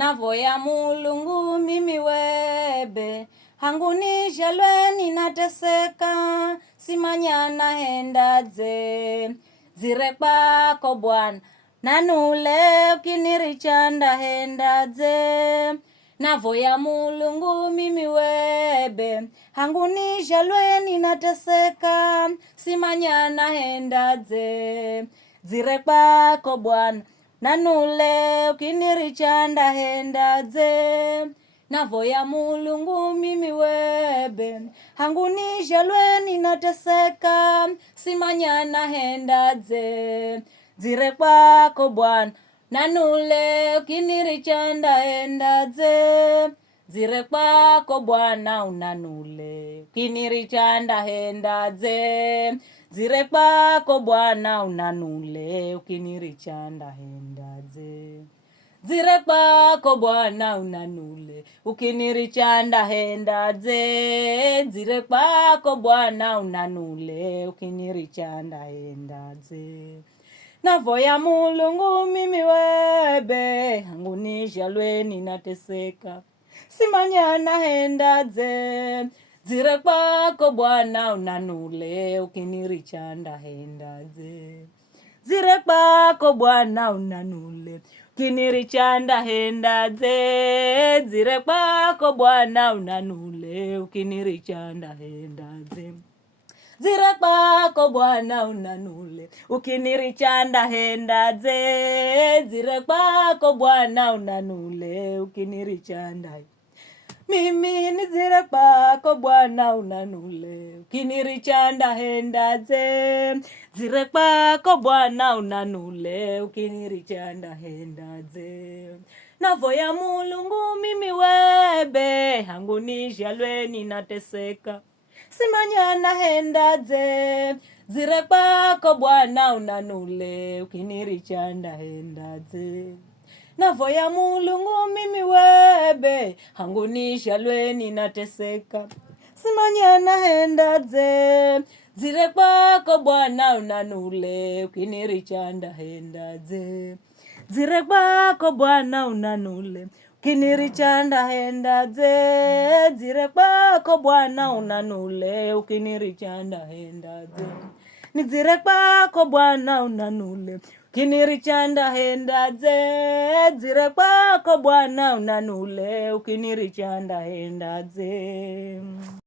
navoya Mulungu mimi webe, hangu nishalwe ninateseka, simanya nahendaze, zire kwako Bwana, nanule ukiniricha ndahendaze. Navoya Mulungu mimi webe, hangu nishalwe ninateseka, simanya nahendaze, zire kwako Bwana, nanule ukiniricha ndahendaze. Navoya Mulungu mimi webe, hangu nishalwe ninateseka, simanya nahendaze, zire kwako Bwana, nanule ukiniricha ndahendaze. Zire kwako Bwana unanule ukiniricha ndahendaze. Zire kwako Bwana unanule ukiniricha ndahendaze. Zire kwako Bwana unanule ukiniricha ndahendaze. Zire kwako Bwana unanule ukiniricha ndahendaze. Navoya Mulungu mimi webe, hangu nishalwe ninateseka, simanya nahendaze. Zire kwako Bwana unanule ukiniricha ndahendaze. Zire kwako Bwana unanule ukiniricha ndahendaze. Zire kwako Bwana unanule ukiniricha ndahendaze. Zire kwako Bwana unanule ukiniricha ndahendaze. Zire kwako Bwana unanule ukiniricha ndahendaze. Mimi ni zire kwako Bwana unanule ukiniricha ndahendaze. Zire kwako Bwana unanule ukiniricha ndahendaze. Navoya Mulungu mimi webe, hangu nishalwe ninateseka, simanya nahendaze. Zire kwako Bwana unanule ukiniricha ndahendaze. Navoya Mulungu mimi webe, hangu nishalwe ninateseka, simanya nahendaze. Zire kwako Bwana unanule ukiniricha ndahendaze. Zire kwako Bwana unanule ukiniricha ndahendaze. Zire kwako Bwana unanule ukiniricha ndahendaze. Ni zire kwako Bwana unanule ukiniricha ndahendaze. Zire kwako Bwana unanule ukiniricha ndahendaze.